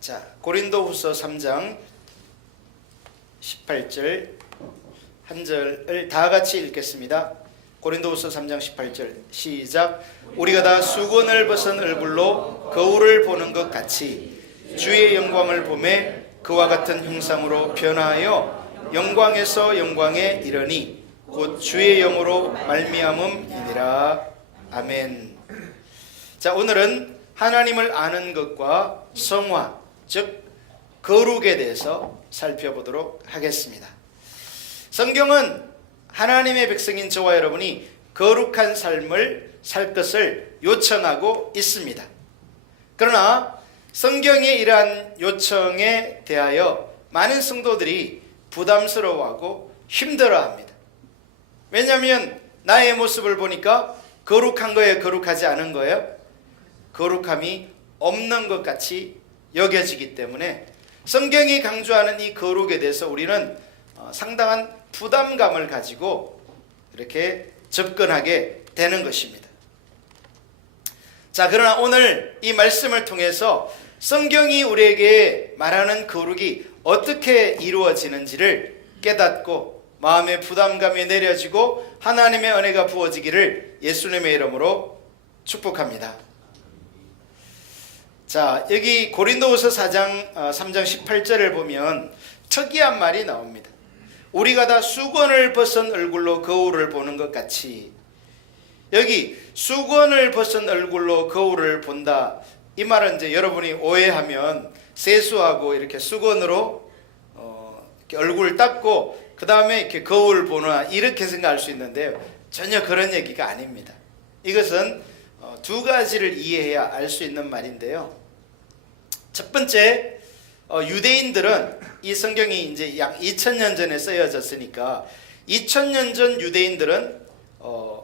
자, 고린도후서 3장 18절 한 절을 다 같이 읽겠습니다. 고린도후서 3장 18절 시작. 우리가 다 수건을 벗은 얼굴로 거울을 보는 것 같이 주의 영광을 보매 그와 같은 형상으로 변화하여 영광에서 영광에 이르니 곧 주의 영으로 말미암음이니라. 아멘. 자, 오늘은 하나님을 아는 것과 성화, 즉 거룩에 대해서 살펴보도록 하겠습니다. 성경은 하나님의 백성인 저와 여러분이 거룩한 삶을 살 것을 요청하고 있습니다. 그러나 성경의 이러한 요청에 대하여 많은 성도들이 부담스러워하고 힘들어합니다. 왜냐하면 나의 모습을 보니까 거룩한 거예요, 거룩하지 않은 거예요? 거룩함이 없는 것 같이 여겨지기 때문에 성경이 강조하는 이 거룩에 대해서 우리는 상당한 부담감을 가지고 이렇게 접근하게 되는 것입니다. 자, 그러나 오늘 이 말씀을 통해서 성경이 우리에게 말하는 거룩이 어떻게 이루어지는지를 깨닫고 마음의 부담감이 내려지고 하나님의 은혜가 부어지기를 예수님의 이름으로 축복합니다. 자, 여기 고린도후서 3장 18절을 보면 특이한 말이 나옵니다. 우리가 다 수건을 벗은 얼굴로 거울을 보는 것 같이. 여기 수건을 벗은 얼굴로 거울을 본다, 이 말은 이제 여러분이 오해하면 세수하고 이렇게 수건으로 이렇게 얼굴 닦고 그 다음에 이렇게 거울 보나 이렇게 생각할 수 있는데요, 전혀 그런 얘기가 아닙니다. 이것은 두 가지를 이해해야 알 수 있는 말인데요. 첫 번째, 유대인들은 이 성경이 이제 약 2000년 전에 쓰여졌으니까 2000년 전 유대인들은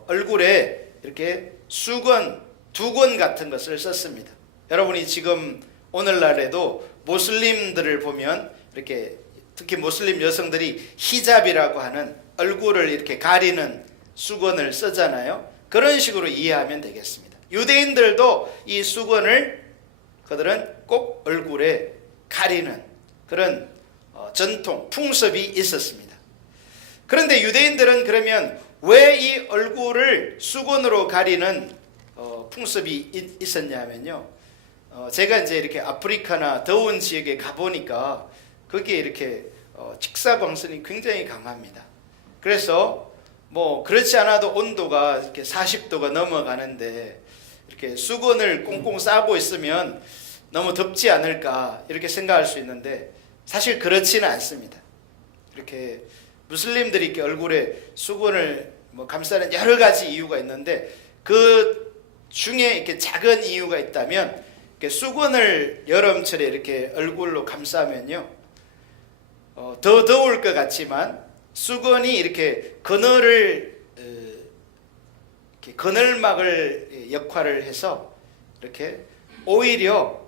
얼굴에 이렇게 수건, 두건 같은 것을 썼습니다. 여러분이 지금 오늘날에도 모슬림들을 보면 이렇게 특히 모슬림 여성들이 히잡이라고 하는 얼굴을 이렇게 가리는 수건을 쓰잖아요. 그런 식으로 이해하면 되겠습니다. 유대인들도 이 수건을 그들은 꼭 얼굴에 가리는 그런 전통, 풍습이 있었습니다. 그런데 유대인들은 그러면 왜 이 얼굴을 수건으로 가리는 풍습이 있었냐면요, 제가 이제 이렇게 아프리카나 더운 지역에 가보니까 거기에 이렇게 직사광선이 굉장히 강합니다. 그래서 뭐 그렇지 않아도 온도가 이렇게 40도가 넘어가는데 이렇게 수건을 꽁꽁 싸고 있으면 너무 덥지 않을까 이렇게 생각할 수 있는데 사실 그렇지는 않습니다. 이렇게 무슬림들이 이렇게 얼굴에 수건을 감싸는 여러 가지 이유가 있는데 그 중에 이렇게 작은 이유가 있다면, 이렇게 수건을 여름철에 이렇게 얼굴로 감싸면요, 더 더울 것 같지만 수건이 이렇게 그늘막을 역할을 해서 이렇게 오히려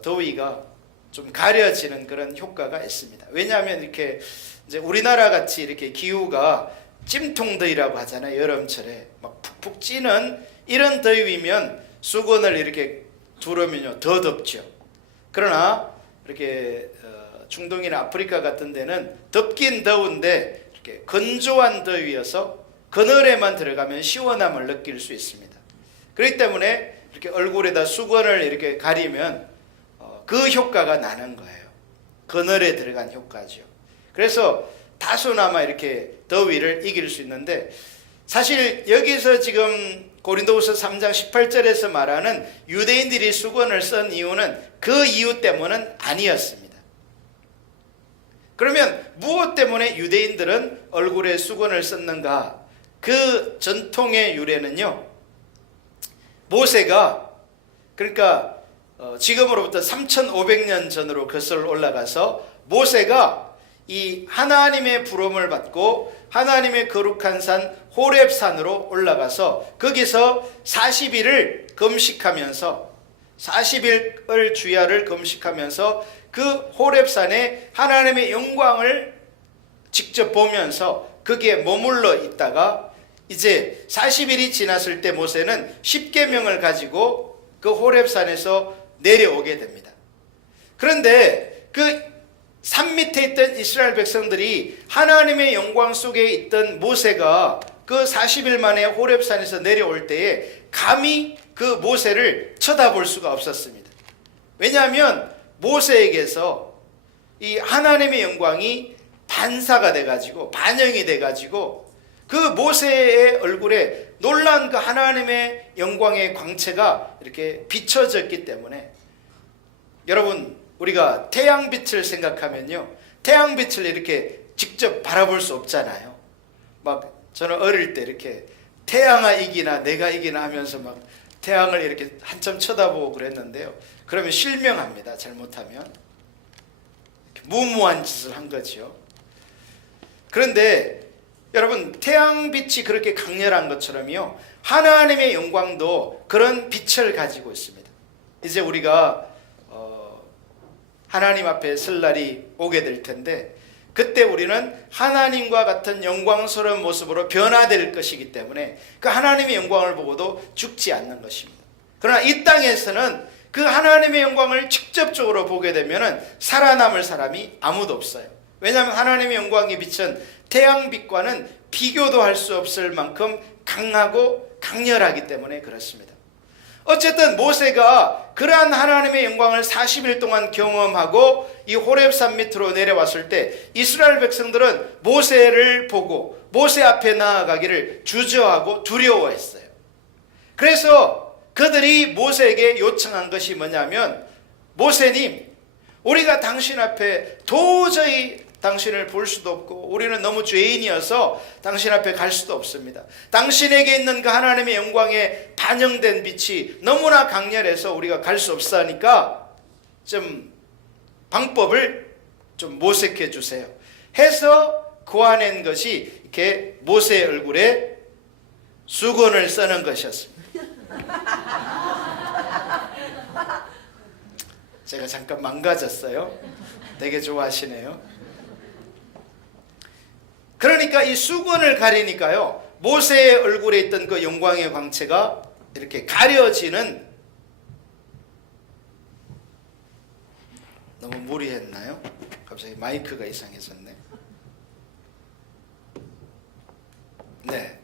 더위가 좀 가려지는 그런 효과가 있습니다. 왜냐하면 이렇게 이제 우리나라 같이 이렇게 기후가 찜통더위라고 하잖아요. 여름철에 막 푹푹 찌는 이런 더위면 수건을 이렇게 두르면요 더 덥죠. 그러나 이렇게 중동이나 아프리카 같은 데는 덥긴 더운데 이렇게 건조한 더위여서 그늘에만 들어가면 시원함을 느낄 수 있습니다. 그렇기 때문에 이렇게 얼굴에다 수건을 이렇게 가리면 그 효과가 나는 거예요. 그늘에 들어간 효과죠. 그래서 다소나마 이렇게 더위를 이길 수 있는데, 사실 여기서 지금 고린도후서 3장 18절에서 말하는 유대인들이 수건을 쓴 이유는 그 이유 때문은 아니었습니다. 그러면 무엇 때문에 유대인들은 얼굴에 수건을 썼는가? 그 전통의 유래는요, 모세가, 그러니까 지금으로부터 3500년 전으로 거슬러 올라가서 모세가 이 하나님의 부름을 받고 하나님의 거룩한 산 호렙산으로 올라가서 거기서 40일을 금식하면서 40일 주야를 금식하면서 그 호렙산에 하나님의 영광을 직접 보면서 거기에 머물러 있다가 이제 40일이 지났을 때 모세는 십계명을 가지고 그 호렙산에서 내려오게 됩니다. 그런데 그 산 밑에 있던 이스라엘 백성들이 하나님의 영광 속에 있던 모세가 그 40일 만에 호렙산에서 내려올 때에 감히 그 모세를 쳐다볼 수가 없었습니다. 왜냐하면 모세에게서 이 하나님의 영광이 반사가 돼가지고 반영이 돼가지고 그 모세의 얼굴에 놀라운 그 하나님의 영광의 광채가 이렇게 비춰졌기 때문에, 여러분 우리가 태양빛을 생각하면요, 태양빛을 이렇게 직접 바라볼 수 없잖아요. 막 저는 어릴 때 이렇게 태양아 이기나 내가 이기나 하면서 막 태양을 이렇게 한참 쳐다보고 그랬는데요, 그러면 실명합니다. 잘못하면 무모한 짓을 한 거죠. 그런데 여러분, 태양빛이 그렇게 강렬한 것처럼요, 하나님의 영광도 그런 빛을 가지고 있습니다. 이제 우리가 하나님 앞에 설 날이 오게 될 텐데, 그때 우리는 하나님과 같은 영광스러운 모습으로 변화될 것이기 때문에 그 하나님의 영광을 보고도 죽지 않는 것입니다. 그러나 이 땅에서는 그 하나님의 영광을 직접적으로 보게 되면 살아남을 사람이 아무도 없어요. 왜냐하면 하나님의 영광이 비친 태양빛과는 비교도 할 수 없을 만큼 강하고 강렬하기 때문에 그렇습니다. 어쨌든 모세가 그러한 하나님의 영광을 40일 동안 경험하고 이 호렙산 밑으로 내려왔을 때 이스라엘 백성들은 모세를 보고 모세 앞에 나아가기를 주저하고 두려워했어요. 그래서 그들이 모세에게 요청한 것이 뭐냐면, 모세님, 우리가 당신 앞에 도저히 당신을 볼 수도 없고 우리는 너무 죄인이어서 당신 앞에 갈 수도 없습니다. 당신에게 있는 그 하나님의 영광에 반영된 빛이 너무나 강렬해서 우리가 갈 수 없으니까 좀 방법을 좀 모색해 주세요 해서 고안한 것이 이렇게 모세의 얼굴에 수건을 써는 것이었습니다. 제가 잠깐 망가졌어요. 되게 좋아하시네요. 그러니까 이 수건을 가리니까요, 모세의 얼굴에 있던 그 영광의 광채가 이렇게 가려지는, 너무 무리했나요? 갑자기 마이크가 이상해졌네. 네.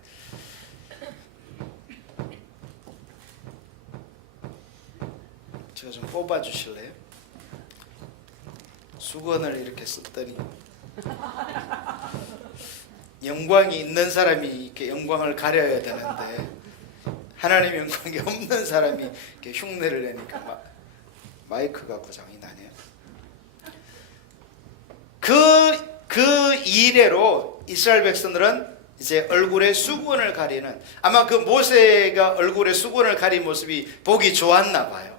제가 좀 뽑아 주실래요? 수건을 이렇게 썼더니 영광이 있는 사람이 이렇게 영광을 가려야 되는데 하나님의 영광이 없는 사람이 이렇게 흉내를 내니까 막 마이크가 고장이 나네요. 그 이래로 이스라엘 백성들은 이제 얼굴에 수건을 가리는, 아마 그 모세가 얼굴에 수건을 가린 모습이 보기 좋았나 봐요.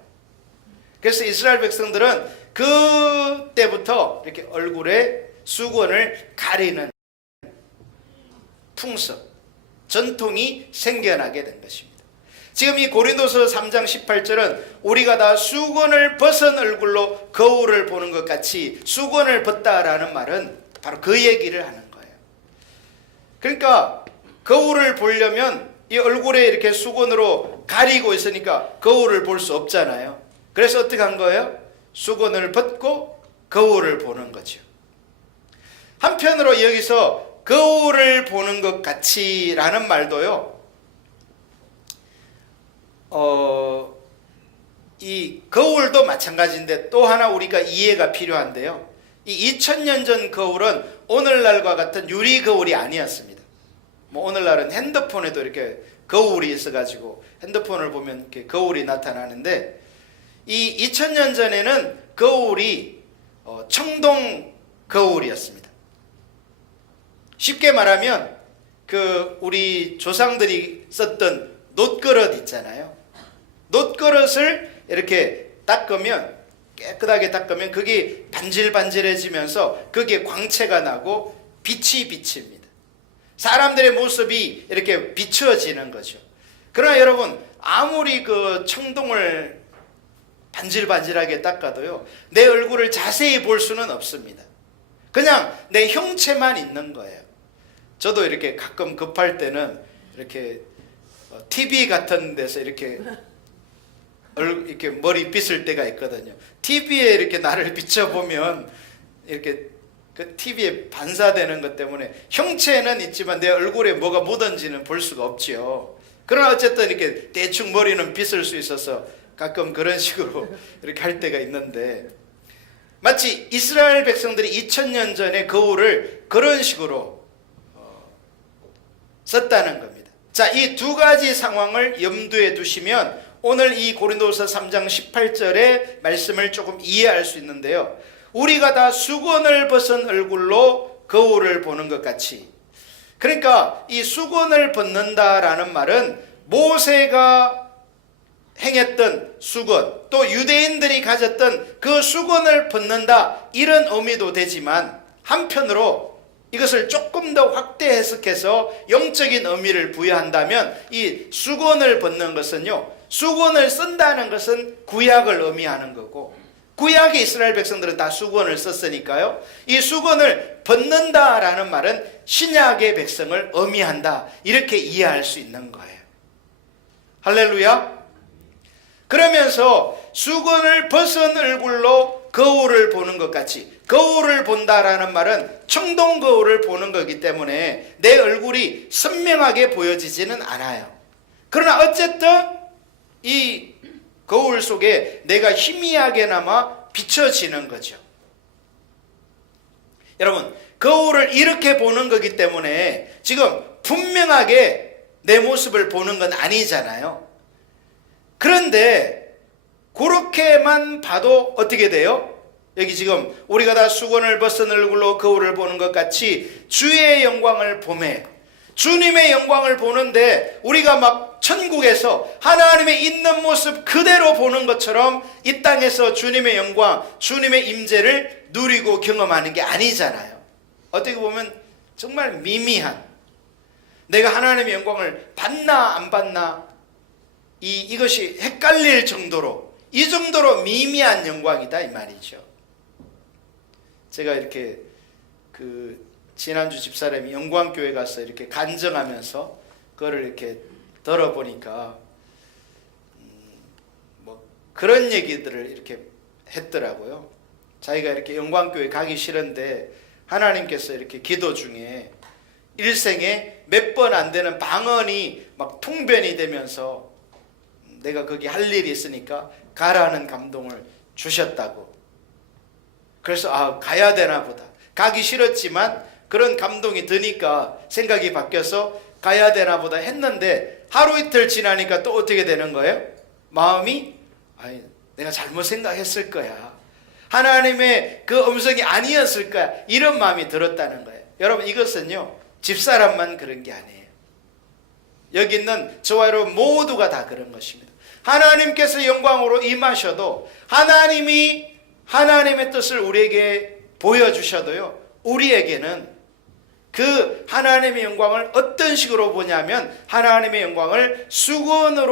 그래서 이스라엘 백성들은 그때부터 이렇게 얼굴에 수건을 가리는 풍습, 전통이 생겨나게 된 것입니다. 지금 이 고린도서 3장 18절은 우리가 다 수건을 벗은 얼굴로 거울을 보는 것 같이 수건을 벗다라는 말은 바로 그 얘기를 하는 거예요. 그러니까 거울을 보려면 이 얼굴에 이렇게 수건으로 가리고 있으니까 거울을 볼 수 없잖아요. 그래서 어떻게 한 거예요? 수건을 벗고 거울을 보는 거죠. 한편으로 여기서 거울을 보는 것 같이 라는 말도요, 이 거울도 마찬가지인데 또 하나 우리가 이해가 필요한데요, 이 2000년 전 거울은 오늘날과 같은 유리 거울이 아니었습니다. 뭐 오늘날은 핸드폰에도 이렇게 거울이 있어가지고 핸드폰을 보면 이렇게 거울이 나타나는데, 이 2000년 전에는 거울이 청동 거울이었습니다. 쉽게 말하면 그 우리 조상들이 썼던 놋그릇 있잖아요. 놋그릇을 이렇게 닦으면, 깨끗하게 닦으면 그게 반질반질해지면서 그게 광채가 나고 빛이 비칩니다. 사람들의 모습이 이렇게 비추어지는 거죠. 그러나 여러분, 아무리 그 청동을 반질반질하게 닦아도요, 내 얼굴을 자세히 볼 수는 없습니다. 그냥 내 형체만 있는 거예요. 저도 이렇게 가끔 급할 때는 이렇게 TV 같은 데서 이렇게 이렇게 머리 빗을 때가 있거든요. TV에 이렇게 나를 비춰보면 이렇게 그 TV에 반사되는 것 때문에 형체는 있지만 내 얼굴에 뭐가 묻은지는 볼 수가 없지요. 그러나 어쨌든 이렇게 대충 머리는 빗을 수 있어서 가끔 그런 식으로 이렇게 할 때가 있는데, 마치 이스라엘 백성들이 2000년 전에 거울을 그런 식으로 썼다는 겁니다. 자, 이 두 가지 상황을 염두에 두시면 오늘 이 고린도후서 3장 18절의 말씀을 조금 이해할 수 있는데요. 우리가 다 수건을 벗은 얼굴로 거울을 보는 것 같이, 그러니까 이 수건을 벗는다라는 말은 모세가 행했던 수건, 또 유대인들이 가졌던 그 수건을 벗는다, 이런 의미도 되지만 한편으로 이것을 조금 더 확대 해석해서 영적인 의미를 부여한다면 이 수건을 벗는 것은요, 수건을 쓴다는 것은 구약을 의미하는 거고, 구약의 이스라엘 백성들은 다 수건을 썼으니까요, 이 수건을 벗는다라는 말은 신약의 백성을 의미한다, 이렇게 이해할 수 있는 거예요. 할렐루야. 그러면서 수건을 벗은 얼굴로 거울을 보는 것 같이, 거울을 본다라는 말은 청동 거울을 보는 거기 때문에 내 얼굴이 선명하게 보여지지는 않아요. 그러나 어쨌든 이 거울 속에 내가 희미하게나마 비춰지는 거죠. 여러분, 거울을 이렇게 보는 거기 때문에 지금 분명하게 내 모습을 보는 건 아니잖아요. 그런데 그렇게만 봐도 어떻게 돼요? 여기 지금 우리가 다 수건을 벗은 얼굴로 거울을 보는 것 같이 주의 영광을 보매, 주님의 영광을 보는데 우리가 막 천국에서 하나님의 있는 모습 그대로 보는 것처럼 이 땅에서 주님의 영광, 주님의 임재를 누리고 경험하는 게 아니잖아요. 어떻게 보면 정말 미미한, 내가 하나님의 영광을 받나 안 받나 이것이 헷갈릴 정도로, 이 정도로 미미한 영광이다 이 말이죠. 제가 이렇게 지난주 집사람이 영광교회 가서 이렇게 간증하면서 그거를 이렇게 들어보니까 뭐 그런 얘기들을 이렇게 했더라고요. 자기가 이렇게 영광교회 가기 싫은데 하나님께서 이렇게 기도 중에 일생에 몇 번 안 되는 방언이 막 통변이 되면서 내가 거기 할 일이 있으니까 가라는 감동을 주셨다고. 그래서 가야 되나 보다. 가기 싫었지만 그런 감동이 드니까 생각이 바뀌어서 가야 되나 보다 했는데, 하루 이틀 지나니까 또 어떻게 되는 거예요? 마음이 내가 잘못 생각했을 거야, 하나님의 그 음성이 아니었을 거야, 이런 마음이 들었다는 거예요. 여러분, 이것은요 집사람만 그런 게 아니에요. 여기 있는 저와 여러분 모두가 다 그런 것입니다. 하나님께서 영광으로 임하셔도, 하나님이 하나님의 뜻을 우리에게 보여주셔도요, 우리에게는 그 하나님의 영광을 어떤 식으로 보냐면 하나님의 영광을 수건을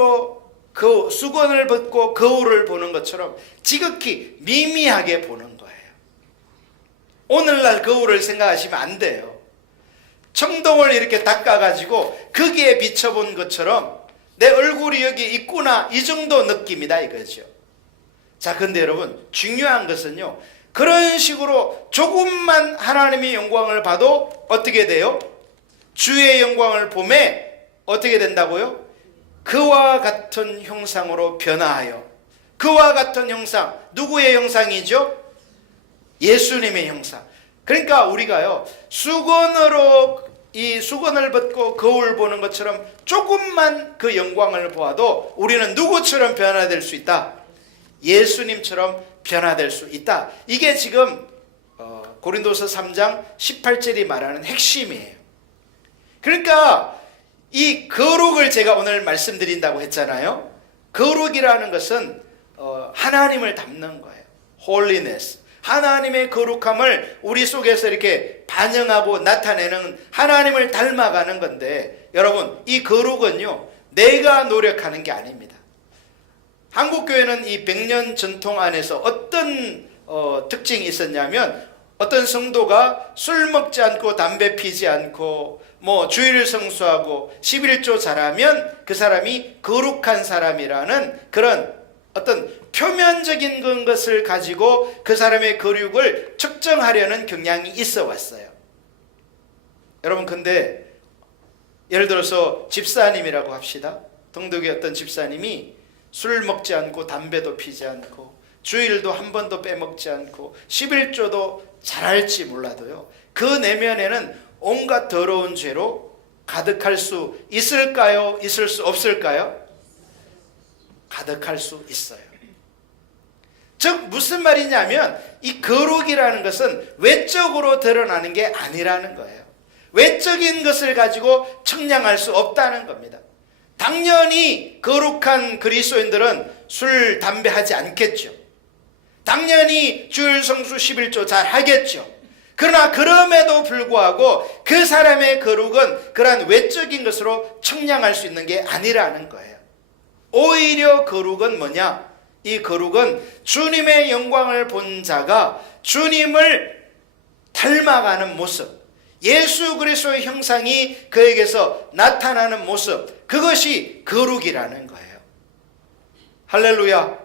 벗고 거울을 보는 것처럼 지극히 미미하게 보는 거예요. 오늘날 거울을 생각하시면 안 돼요. 청동을 이렇게 닦아가지고 거기에 비춰본 것처럼 내 얼굴이 여기 있구나, 이 정도 느낌이다 이거죠. 자, 근데 여러분 중요한 것은요, 그런 식으로 조금만 하나님의 영광을 봐도 어떻게 돼요? 주의 영광을 보매 어떻게 된다고요? 그와 같은 형상으로 변화하여. 그와 같은 형상, 누구의 형상이죠? 예수님의 형상. 그러니까 우리가요 이 수건을 벗고 거울 보는 것처럼 조금만 그 영광을 보아도 우리는 누구처럼 변화될 수 있다? 예수님처럼 변화될 수 있다. 이게 지금 고린도서 3장 18절이 말하는 핵심이에요. 그러니까 이 거룩을 제가 오늘 말씀드린다고 했잖아요. 거룩이라는 것은 하나님을 닮는 거예요. holiness. 하나님의 거룩함을 우리 속에서 이렇게 반영하고 나타내는, 하나님을 닮아가는 건데, 여러분 이 거룩은요 내가 노력하는 게 아닙니다. 한국교회는 이 100년 전통 안에서 어떤 특징이 있었냐면, 어떤 성도가 술 먹지 않고 담배 피지 않고 뭐 주일을 성수하고 11조 잘하면 그 사람이 거룩한 사람이라는 그런 어떤 표면적인 것을 가지고 그 사람의 거룩을 측정하려는 경향이 있어 왔어요. 여러분, 근데 예를 들어서 집사님이라고 합시다. 동독의 어떤 집사님이 술 먹지 않고 담배도 피지 않고 주일도 한 번도 빼먹지 않고 11조도 잘할지 몰라도요, 그 내면에는 온갖 더러운 죄로 가득할 수 있을까요? 있을 수 없을까요? 가득할 수 있어요. 즉 무슨 말이냐면 이 거룩이라는 것은 외적으로 드러나는 게 아니라는 거예요. 외적인 것을 가지고 측량할 수 없다는 겁니다. 당연히 거룩한 그리스도인들은 술, 담배 하지 않겠죠. 당연히 주일 성수 11조 잘 하겠죠. 그러나 그럼에도 불구하고 그 사람의 거룩은 그러한 외적인 것으로 측량할 수 있는 게 아니라는 거예요. 오히려 거룩은 뭐냐? 이 거룩은 주님의 영광을 본 자가 주님을 닮아가는 모습, 예수 그리스도의 형상이 그에게서 나타나는 모습, 그것이 거룩이라는 거예요. 할렐루야.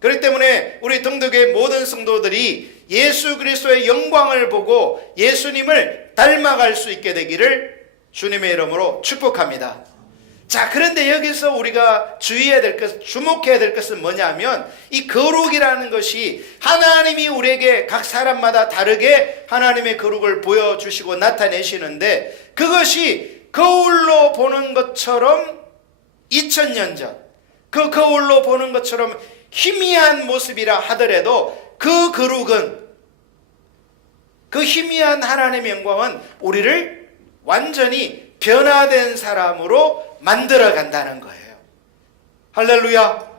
그렇기 때문에 우리 동덕의 모든 성도들이 예수 그리스도의 영광을 보고 예수님을 닮아갈 수 있게 되기를 주님의 이름으로 축복합니다. 자, 그런데 여기서 우리가 주의해야 될 것, 주목해야 될 것은 뭐냐면 이 거룩이라는 것이 하나님이 우리에게 각 사람마다 다르게 하나님의 거룩을 보여주시고 나타내시는데, 그것이 거울로 보는 것처럼 2000년 전 그 거울로 보는 것처럼 희미한 모습이라 하더라도 그 거룩은, 그 희미한 하나님의 영광은 우리를 완전히 변화된 사람으로 만들어 간다는 거예요. 할렐루야.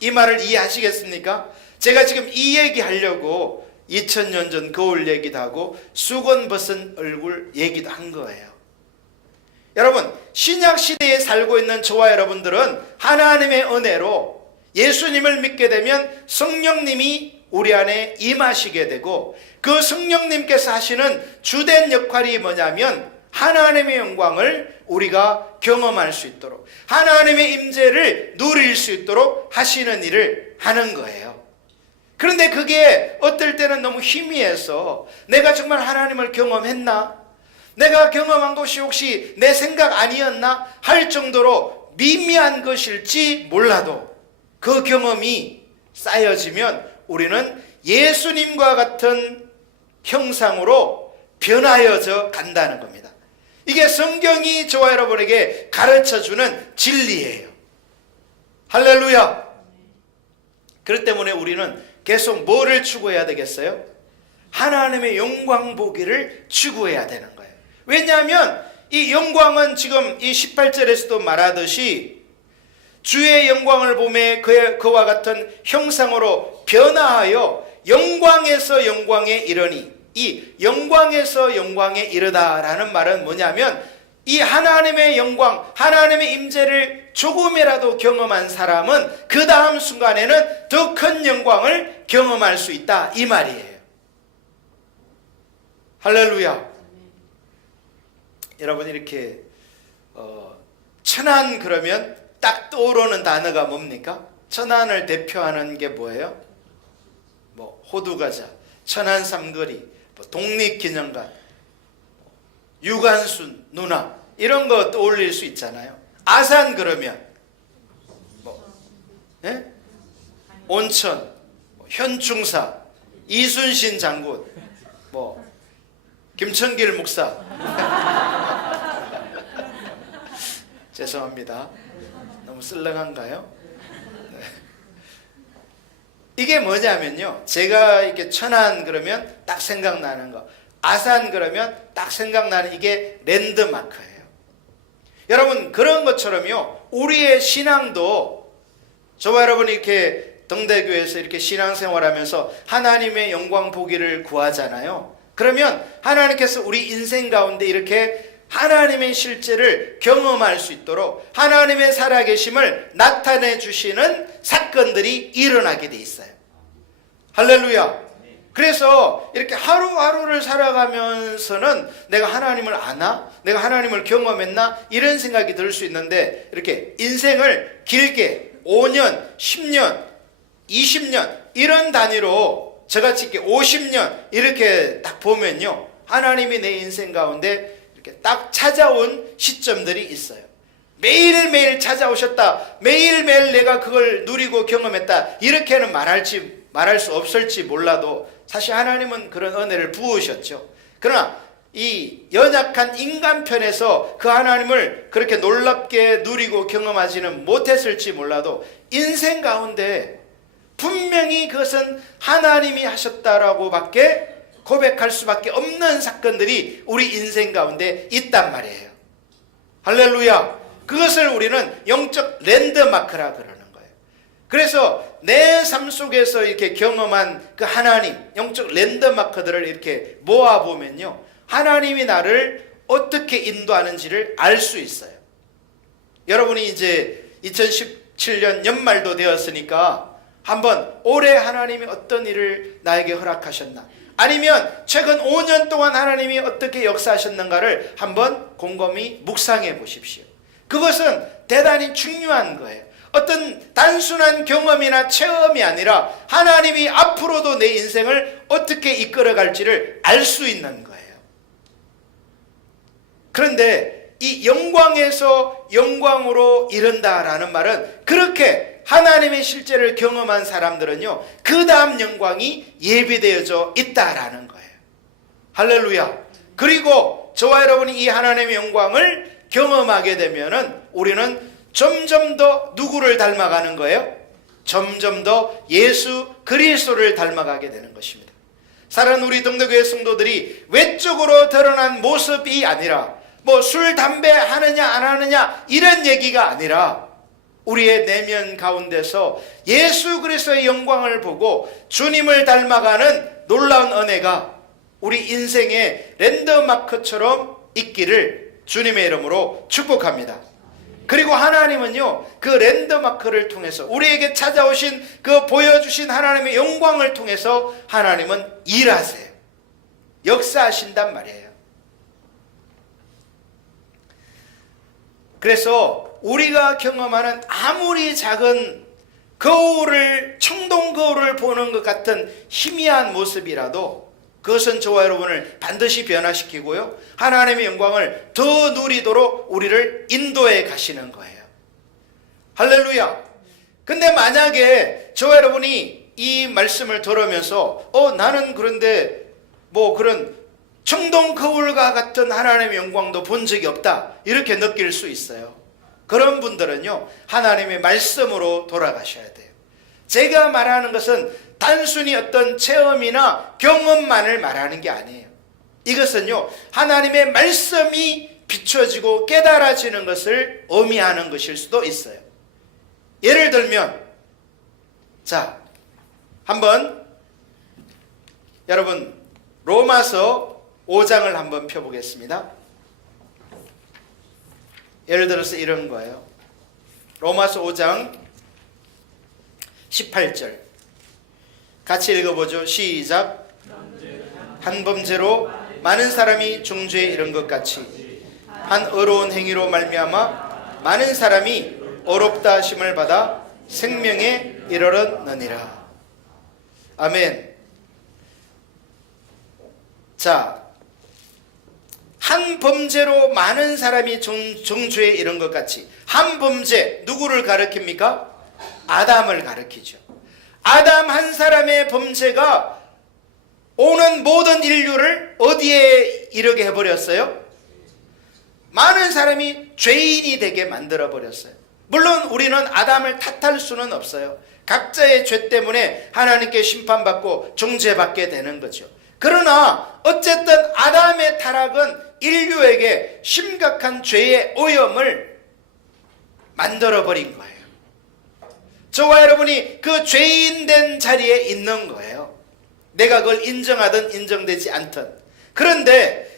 이 말을 이해하시겠습니까? 제가 지금 이 얘기 하려고 2000년 전 거울 얘기도 하고 수건 벗은 얼굴 얘기도 한 거예요. 여러분, 신약 시대에 살고 있는 저와 여러분들은 하나님의 은혜로 예수님을 믿게 되면 성령님이 우리 안에 임하시게 되고, 그 성령님께서 하시는 주된 역할이 뭐냐면 하나님의 영광을 우리가 경험할 수 있도록, 하나님의 임재를 누릴 수 있도록 하시는 일을 하는 거예요. 그런데 그게 어떨 때는 너무 희미해서 내가 정말 하나님을 경험했나? 내가 경험한 것이 혹시 내 생각 아니었나? 할 정도로 미미한 것일지 몰라도 그 경험이 쌓여지면 우리는 예수님과 같은 형상으로 변하여져 간다는 겁니다. 이게 성경이 저와 여러분에게 가르쳐주는 진리예요. 할렐루야. 그렇기 때문에 우리는 계속 뭐를 추구해야 되겠어요? 하나님의 영광 보기를 추구해야 되는 거예요. 왜냐하면 이 영광은 지금 이 18절에서도 말하듯이 주의 영광을 보매 그와 같은 형상으로 변화하여 영광에서 영광에 이르니, 이 영광에서 영광에 이르다라는 말은 뭐냐면 이 하나님의 영광, 하나님의 임재를 조금이라도 경험한 사람은 그 다음 순간에는 더 큰 영광을 경험할 수 있다, 이 말이에요. 할렐루야. 여러분, 이렇게 천안 그러면 딱 떠오르는 단어가 뭡니까? 천안을 대표하는 게 뭐예요? 뭐 호두과자, 천안 삼거리, 독립기념관, 유관순 누나, 이런 거 떠올릴 수 있잖아요. 아산 그러면 예? 온천, 현충사, 이순신 장군, 김천길 목사. 죄송합니다. 너무 쓸렁한가요? 네. 이게 뭐냐면요, 제가 이렇게 천안 그러면 딱 생각나는 거, 아산 그러면 딱 생각나는 이게 랜드마크예요. 여러분, 그런 것처럼요, 우리의 신앙도, 저와 여러분이 이렇게 등대교에서 이렇게 신앙생활하면서 하나님의 영광 보기를 구하잖아요. 그러면 하나님께서 우리 인생 가운데 이렇게 하나님의 실제를 경험할 수 있도록 하나님의 살아계심을 나타내 주시는 사건들이 일어나게 돼 있어요. 할렐루야. 그래서 이렇게 하루하루를 살아가면서는 내가 하나님을 아나? 내가 하나님을 경험했나? 이런 생각이 들 수 있는데, 이렇게 인생을 길게 5년, 10년 20년 이런 단위로 저같이 이렇게 50년 이렇게 딱 보면요, 하나님이 내 인생 가운데 이렇게 딱 찾아온 시점들이 있어요. 매일매일 찾아오셨다, 매일매일 내가 그걸 누리고 경험했다, 이렇게는 말할 수 없을지 몰라도 사실 하나님은 그런 은혜를 부으셨죠. 그러나 이 연약한 인간편에서 그 하나님을 그렇게 놀랍게 누리고 경험하지는 못했을지 몰라도 인생 가운데 분명히 그것은 하나님이 하셨다라고 밖에 고백할 수밖에 없는 사건들이 우리 인생 가운데 있단 말이에요. 할렐루야. 그것을 우리는 영적 랜드마크라 그러는 거예요. 그래서 내 삶 속에서 이렇게 경험한 그 하나님, 영적 랜드마크들을 이렇게 모아보면요, 하나님이 나를 어떻게 인도하는지를 알 수 있어요. 여러분이 이제 2017년 연말도 되었으니까 한번 올해 하나님이 어떤 일을 나에게 허락하셨나, 아니면 최근 5년 동안 하나님이 어떻게 역사하셨는가를 한번 곰곰이 묵상해 보십시오. 그것은 대단히 중요한 거예요. 어떤 단순한 경험이나 체험이 아니라 하나님이 앞으로도 내 인생을 어떻게 이끌어갈지를 알 수 있는 거예요. 그런데 이 영광에서 영광으로 이른다라는 말은, 그렇게 하나님의 실제를 경험한 사람들은요, 그 다음 영광이 예비되어져 있다라는 거예요. 할렐루야. 그리고 저와 여러분이 이 하나님의 영광을 경험하게 되면은 우리는 점점 더 누구를 닮아가는 거예요? 점점 더 예수 그리스도를 닮아가게 되는 것입니다. 사랑하는 우리 동덕교회 성도들이 외적으로 드러난 모습이 아니라 뭐 술, 담배 하느냐 안 하느냐 이런 얘기가 아니라 우리의 내면 가운데서 예수 그리스도의 영광을 보고 주님을 닮아가는 놀라운 은혜가 우리 인생의 랜드마크처럼 있기를 주님의 이름으로 축복합니다. 그리고 하나님은요, 그 랜드마크를 통해서 우리에게 찾아오신 그 보여주신 하나님의 영광을 통해서 하나님은 일하세요. 역사하신단 말이에요. 그래서 우리가 경험하는 아무리 작은 거울을, 청동 거울을 보는 것 같은 희미한 모습이라도 그것은 저와 여러분을 반드시 변화시키고요, 하나님의 영광을 더 누리도록 우리를 인도해 가시는 거예요. 할렐루야. 근데 만약에 저와 여러분이 이 말씀을 들으면서 나는 그런데 뭐 그런 청동 거울과 같은 하나님의 영광도 본 적이 없다, 이렇게 느낄 수 있어요. 그런 분들은요, 하나님의 말씀으로 돌아가셔야 돼요. 제가 말하는 것은 단순히 어떤 체험이나 경험만을 말하는 게 아니에요. 이것은요, 하나님의 말씀이 비춰지고 깨달아지는 것을 의미하는 것일 수도 있어요. 예를 들면, 자, 한번 여러분 로마서 5장을 한번 펴보겠습니다. 예를 들어서 이런 거예요. 로마서 5장 18절 같이 읽어보죠. 시작. 한 범죄로 많은 사람이 중죄에 이른 것 같이 한 의로운 행위로 말미암아 많은 사람이 의롭다 하심을 받아 생명에 이르렀느니라. 아멘. 자, 한 범죄로 많은 사람이 정죄에 이른 것 같이, 한 범죄, 누구를 가리킵니까? 아담을 가리키죠. 아담 한 사람의 범죄가 오는 모든 인류를 어디에 이르게 해버렸어요? 많은 사람이 죄인이 되게 만들어버렸어요. 물론 우리는 아담을 탓할 수는 없어요. 각자의 죄 때문에 하나님께 심판받고 정죄받게 되는 거죠. 그러나 어쨌든 아담의 타락은 인류에게 심각한 죄의 오염을 만들어버린 거예요. 저와 여러분이 그 죄인 된 자리에 있는 거예요. 내가 그걸 인정하든 인정되지 않든. 그런데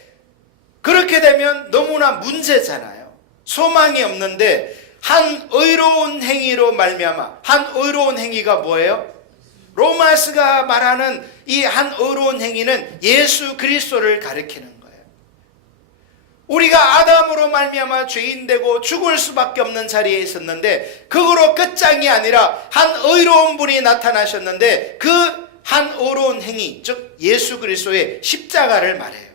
그렇게 되면 너무나 문제잖아요. 소망이 없는데 한 의로운 행위로 말미암아, 한 의로운 행위가 뭐예요? 로마스가 말하는 이 한 의로운 행위는 예수 그리스도를 가리키는 거예요. 우리가 아담으로 말미암아 죄인 되고 죽을 수밖에 없는 자리에 있었는데 그거로 끝장이 아니라 한 의로운 분이 나타나셨는데 그 한 의로운 행위, 즉 예수 그리스도의 십자가를 말해요.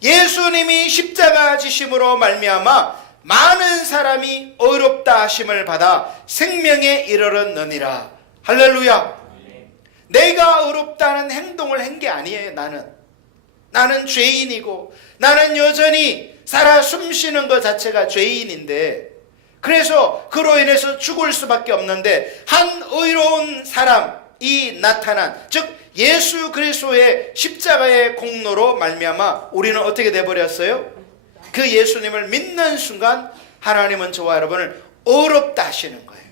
예수님이 십자가 지심으로 말미암아 많은 사람이 의롭다 하심을 받아 생명에 이르렀느니라. 할렐루야. 내가 의롭다는 행동을 한 게 아니에요. 나는 죄인이고 나는 여전히 살아 숨쉬는 것 자체가 죄인인데, 그래서 그로 인해서 죽을 수밖에 없는데 한 의로운 사람이 나타난, 즉 예수 그리스도의 십자가의 공로로 말미암아 우리는 어떻게 돼버렸어요? 그 예수님을 믿는 순간 하나님은 저와 여러분을 의롭다 하시는 거예요.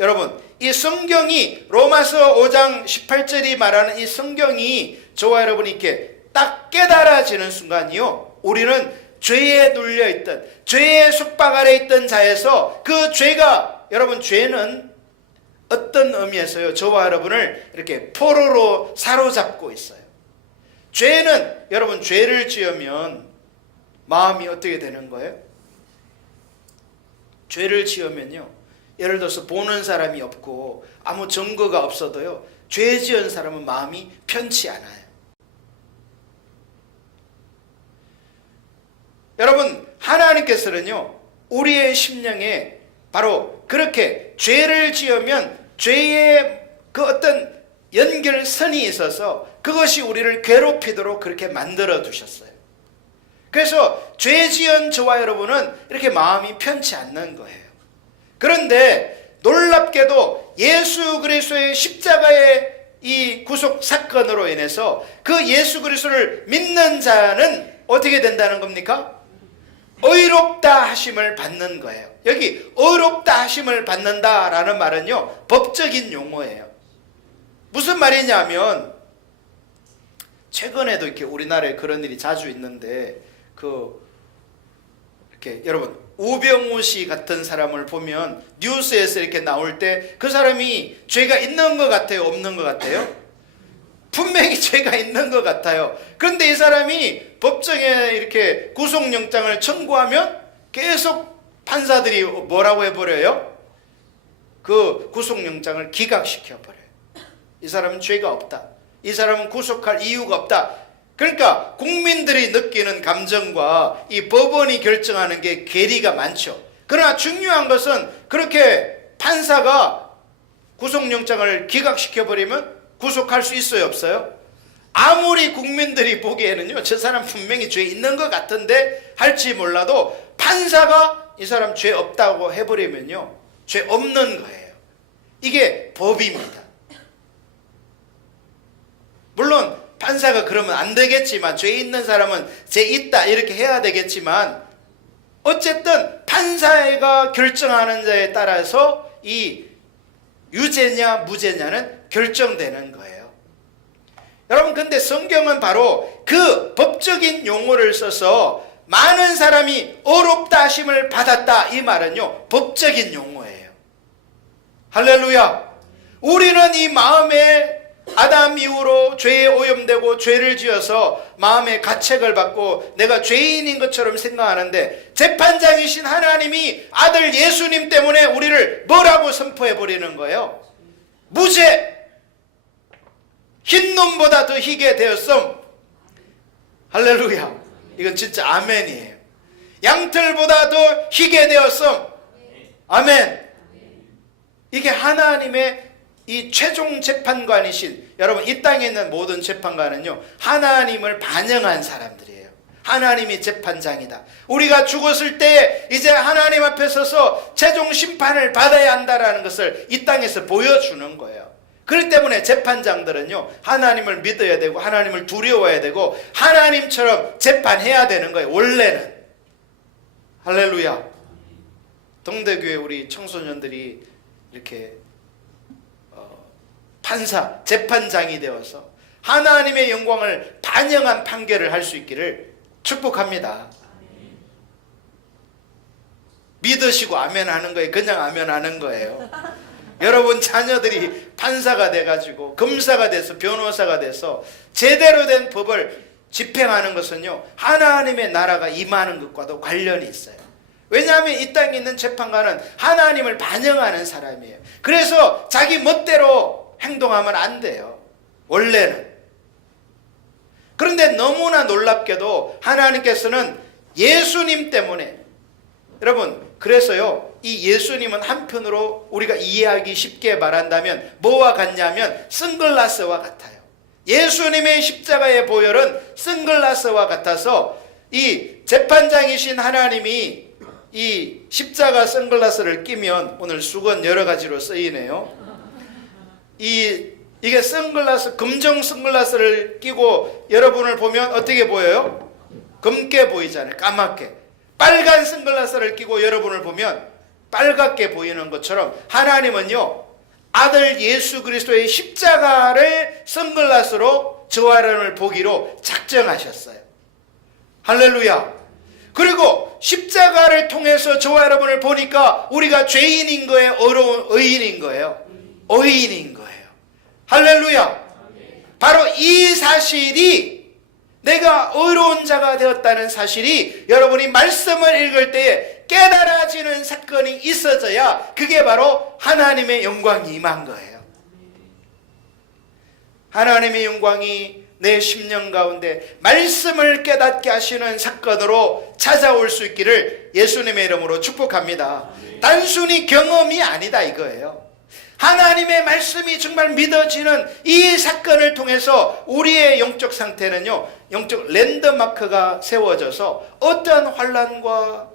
여러분, 이 성경이 로마서 5장 18절이 말하는 이 성경이 저와 여러분이 이렇게 딱 깨달아지는 순간이요, 우리는 죄에 눌려있던, 죄의 속박 아래 있던 자에서 그 죄가, 여러분 죄는 어떤 의미에서요 저와 여러분을 이렇게 포로로 사로잡고 있어요. 죄는, 여러분 죄를 지으면 마음이 어떻게 되는 거예요? 죄를 지으면요, 예를 들어서 보는 사람이 없고 아무 증거가 없어도요, 죄 지은 사람은 마음이 편치 않아요. 여러분, 하나님께서는요 우리의 심령에 바로 그렇게 죄를 지으면 죄의 그 어떤 연결선이 있어서 그것이 우리를 괴롭히도록 그렇게 만들어 두셨어요. 그래서 죄 지은 저와 여러분은 이렇게 마음이 편치 않는 거예요. 그런데 놀랍게도 예수 그리스도의 십자가의 이 구속 사건으로 인해서 그 예수 그리스도를 믿는 자는 어떻게 된다는 겁니까? 의롭다 하심을 받는 거예요. 여기 의롭다 하심을 받는다라는 말은요 법적인 용어예요. 무슨 말이냐면, 최근에도 이렇게 우리나라에 그런 일이 자주 있는데, 이렇게 여러분 우병우 씨 같은 사람을 보면 뉴스에서 이렇게 나올 때 그 사람이 죄가 있는 것 같아요, 없는 것 같아요? 분명히 죄가 있는 것 같아요. 그런데 이 사람이 법정에 이렇게 구속영장을 청구하면 계속 판사들이 뭐라고 해버려요? 그 구속영장을 기각시켜버려요. 이 사람은 죄가 없다, 이 사람은 구속할 이유가 없다. 그러니까 국민들이 느끼는 감정과 이 법원이 결정하는 게 괴리가 많죠. 그러나 중요한 것은 그렇게 판사가 구속영장을 기각시켜버리면 구속할 수 있어요, 없어요? 아무리 국민들이 보기에는요 저 사람 분명히 죄 있는 것 같은데 할지 몰라도 판사가 이 사람 죄 없다고 해버리면요 죄 없는 거예요. 이게 법입니다. 물론 판사가 그러면 안 되겠지만, 죄 있는 사람은 죄 있다 이렇게 해야 되겠지만, 어쨌든 판사가 결정하는 자에 따라서 이 유죄냐 무죄냐는 결정되는 거예요. 여러분, 근데 성경은 바로 그 법적인 용어를 써서 많은 사람이 의롭다 하심을 받았다, 이 말은요 법적인 용어예요. 할렐루야. 우리는 이 마음에 아담 이후로 죄에 오염되고 죄를 지어서 마음의 가책을 받고 내가 죄인인 것처럼 생각하는데, 재판장이신 하나님이 아들 예수님 때문에 우리를 뭐라고 선포해 버리는 거예요? 무죄, 흰 눈보다 더 희게 되었음. 할렐루야. 이건 진짜 아멘이에요. 양털보다 더 희게 되었음. 아멘. 이게 하나님의 이 최종 재판관이신, 여러분 이 땅에 있는 모든 재판관은요 하나님을 반영한 사람들이에요. 하나님이 재판장이다. 우리가 죽었을 때 이제 하나님 앞에 서서 최종 심판을 받아야 한다라는 것을 이 땅에서 보여주는 거예요. 그렇기 때문에 재판장들은요 하나님을 믿어야 되고 하나님을 두려워해야 되고 하나님처럼 재판해야 되는 거예요, 원래는. 할렐루야. 동대교회 우리 청소년들이 이렇게 판사, 재판장이 되어서 하나님의 영광을 반영한 판결을 할 수 있기를 축복합니다. 믿으시고 아멘 하는 거예요, 그냥 아멘 하는 거예요. 여러분 자녀들이 판사가 돼가지고 검사가 돼서 변호사가 돼서 제대로 된 법을 집행하는 것은요, 하나님의 나라가 임하는 것과도 관련이 있어요. 왜냐하면 이 땅에 있는 재판관은 하나님을 반영하는 사람이에요. 그래서 자기 멋대로 행동하면 안 돼요, 원래는. 그런데 너무나 놀랍게도 하나님께서는 예수님 때문에, 여러분, 그래서요, 이 예수님은 한편으로 우리가 이해하기 쉽게 말한다면 뭐와 같냐면 선글라스와 같아요. 예수님의 십자가의 보혈은 선글라스와 같아서 이 재판장이신 하나님이 이 십자가 선글라스를 끼면, 오늘 수건 여러 가지로 쓰이네요. 이게 선글라스, 금정 선글라스를 끼고 여러분을 보면 어떻게 보여요? 검게 보이잖아요, 까맣게. 빨간 선글라스를 끼고 여러분을 보면 빨갛게 보이는 것처럼 하나님은요, 아들 예수 그리스도의 십자가를 선글라스로 저와 여러분을 보기로 작정하셨어요. 할렐루야. 그리고 십자가를 통해서 저와 여러분을 보니까 우리가 죄인인 거예요, 의인인 거예요? 의인인 거예요. 할렐루야. 바로 이 사실이, 내가 의로운 자가 되었다는 사실이 여러분이 말씀을 읽을 때에 깨달아지는 사건이 있어져야 그게 바로 하나님의 영광이 임한 거예요. 하나님의 영광이 내 심령 가운데 말씀을 깨닫게 하시는 사건으로 찾아올 수 있기를 예수님의 이름으로 축복합니다. 단순히 경험이 아니다 이거예요. 하나님의 말씀이 정말 믿어지는 이 사건을 통해서 우리의 영적 상태는요, 영적 랜드마크가 세워져서 어떠한 환난과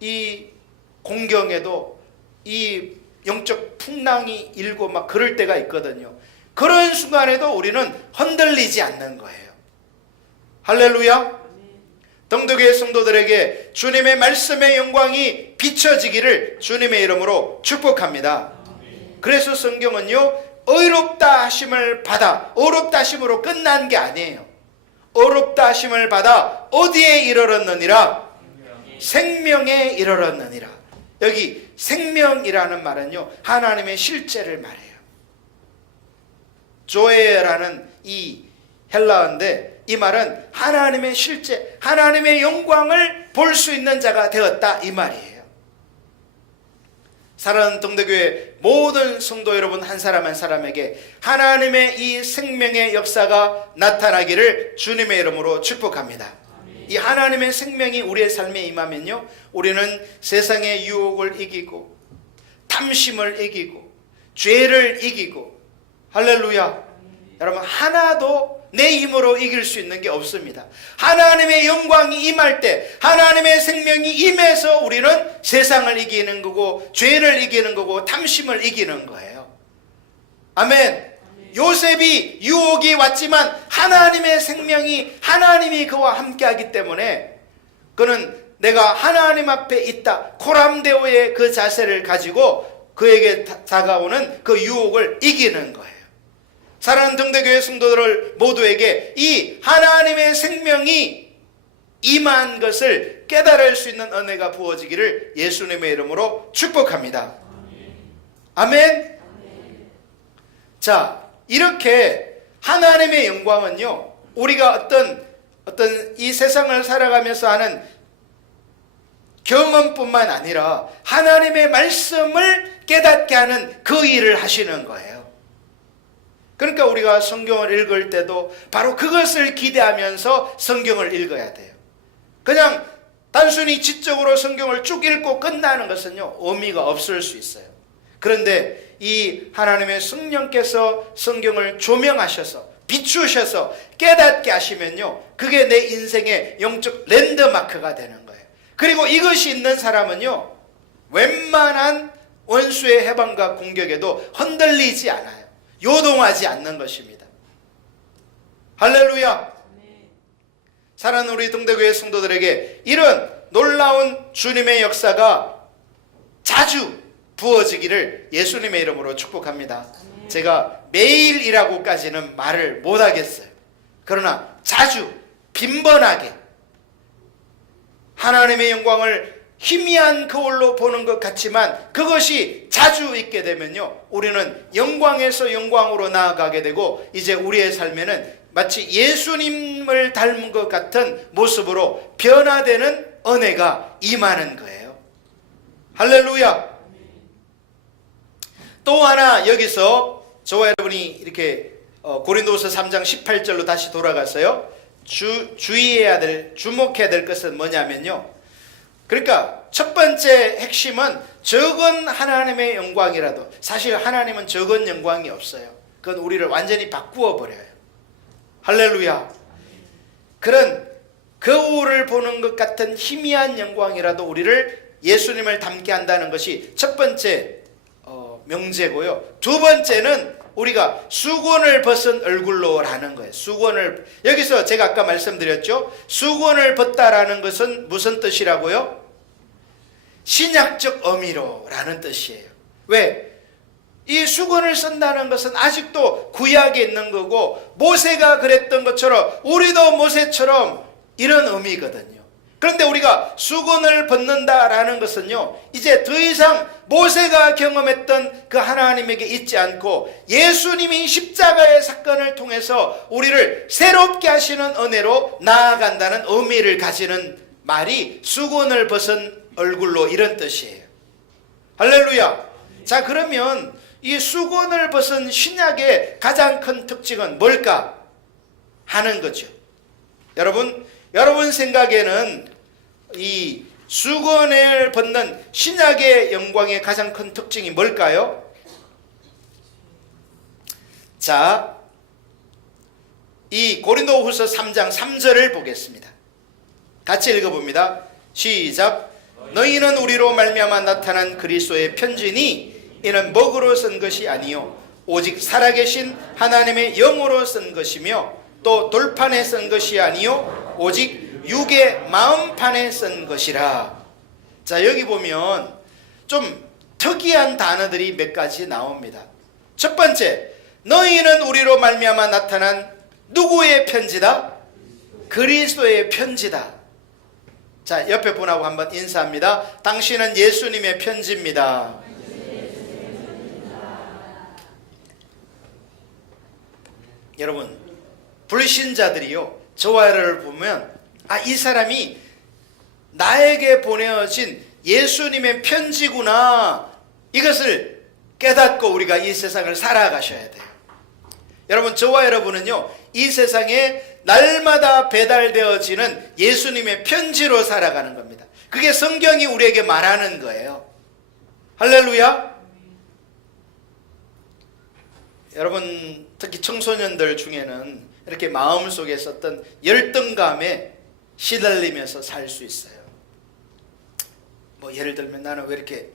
이 공경에도 이 영적 풍랑이 일고 막 그럴 때가 있거든요. 그런 순간에도 우리는 흔들리지 않는 거예요. 할렐루야. 동덕의 성도들에게 주님의 말씀의 영광이 비춰지기를 주님의 이름으로 축복합니다. 그래서 성경은요, 의롭다 하심을 받아, 의롭다 하심으로 끝난 게 아니에요. 의롭다 하심을 받아 어디에 이르렀느니라? 생명에 이르렀느니라. 여기 생명이라는 말은요, 하나님의 실제를 말해요. 조에라는 이 헬라어인데, 이 말은 하나님의 실제, 하나님의 영광을 볼 수 있는 자가 되었다 이 말이에요. 사랑하는 동대교회 모든 성도 여러분 한 사람 한 사람에게 하나님의 이 생명의 역사가 나타나기를 주님의 이름으로 축복합니다. 이 하나님의 생명이 우리의 삶에 임하면요, 우리는 세상의 유혹을 이기고 탐심을 이기고 죄를 이기고, 할렐루야. 여러분, 하나도 내 힘으로 이길 수 있는 게 없습니다. 하나님의 영광이 임할 때, 하나님의 생명이 임해서 우리는 세상을 이기는 거고 죄를 이기는 거고 탐심을 이기는 거예요. 아멘. 요셉이 유혹이 왔지만 하나님의 생명이, 하나님이 그와 함께하기 때문에 그는 내가 하나님 앞에 있다, 코람데오의 그 자세를 가지고 그에게 다가오는 그 유혹을 이기는 거예요. 사랑하는 동대교회 성도들 모두에게 이 하나님의 생명이 임한 것을 깨달을 수 있는 은혜가 부어지기를 예수님의 이름으로 축복합니다. 아멘. 자, 이렇게 하나님의 영광은요, 우리가 어떤 이 세상을 살아가면서 하는 경험뿐만 아니라 하나님의 말씀을 깨닫게 하는 그 일을 하시는 거예요. 그러니까 우리가 성경을 읽을 때도 바로 그것을 기대하면서 성경을 읽어야 돼요. 그냥 단순히 지적으로 성경을 쭉 읽고 끝나는 것은요, 의미가 없을 수 있어요. 그런데 이 하나님의 성령께서 성경을 조명하셔서 비추셔서 깨닫게 하시면요, 그게 내 인생의 영적 랜드마크가 되는 거예요. 그리고 이것이 있는 사람은요, 웬만한 원수의 해방과 공격에도 흔들리지 않아요. 요동하지 않는 것입니다. 할렐루야. 사랑하는 우리 동대교회 성도들에게 이런 놀라운 주님의 역사가 자주 부어지기를 예수님의 이름으로 축복합니다. 제가 매일이라고까지는 말을 못하겠어요. 그러나 자주 빈번하게 하나님의 영광을 희미한 거울로 보는 것 같지만 그것이 자주 있게 되면요, 우리는 영광에서 영광으로 나아가게 되고 이제 우리의 삶에는 마치 예수님을 닮은 것 같은 모습으로 변화되는 은혜가 임하는 거예요. 할렐루야. 또 하나 여기서 저와 여러분이 이렇게 고린도후서 3장 18절로 다시 돌아가서요, 주의해야 될, 주목해야 될 것은 뭐냐면요, 그러니까 첫 번째 핵심은 적은 하나님의 영광이라도, 사실 하나님은 적은 영광이 없어요. 그건 우리를 완전히 바꾸어 버려요. 할렐루야. 그런 거울을 보는 것 같은 희미한 영광이라도 우리를, 예수님을 닮게 한다는 것이 첫 번째 명제고요. 두 번째는 우리가 수건을 벗은 얼굴로라는 거예요. 수건을, 여기서 제가 아까 말씀드렸죠, 수건을 벗다라는 것은 무슨 뜻이라고요? 신약적 의미로라는 뜻이에요. 왜? 이 수건을 쓴다는 것은 아직도 구약에 있는 거고, 모세가 그랬던 것처럼 우리도 모세처럼 이런 의미거든요. 그런데 우리가 수건을 벗는다라는 것은요, 이제 더 이상 모세가 경험했던 그 하나님에게 있지 않고 예수님이 십자가의 사건을 통해서 우리를 새롭게 하시는 은혜로 나아간다는 의미를 가지는 말이 수건을 벗은 얼굴로, 이런 뜻이에요. 할렐루야. 자, 그러면 이 수건을 벗은 신약의 가장 큰 특징은 뭘까 하는 거죠. 여러분 생각에는 이 수건을 벗는 신약의 영광의 가장 큰 특징이 뭘까요? 자, 이 고린도후서 3장 3절을 보겠습니다. 같이 읽어봅니다. 시작. 너희는 우리로 말미암아 나타난 그리스도의 편지니 이는 먹으로 쓴 것이 아니요 오직 살아계신 하나님의 영으로 쓴 것이며, 또 돌판에 쓴 것이 아니요 오직 육의 마음판에 쓴 것이라. 자, 여기 보면 좀 특이한 단어들이 몇 가지 나옵니다. 첫 번째, 너희는 우리로 말미암아 나타난 누구의 편지다? 그리스도의 편지다. 자, 옆에 분하고 한번 인사합니다. 당신은 예수님의 편지입니다. 여러분, 불신자들이요, 저와 여러분을 보면 이 사람이 나에게 보내어진 예수님의 편지구나, 이것을 깨닫고 우리가 이 세상을 살아가셔야 돼요. 여러분, 저와 여러분은요, 이 세상에 날마다 배달되어지는 예수님의 편지로 살아가는 겁니다. 그게 성경이 우리에게 말하는 거예요. 할렐루야. 여러분, 특히 청소년들 중에는 이렇게 마음속에 있었던 열등감에 시달리면서 살 수 있어요. 뭐 예를 들면, 나는 왜 이렇게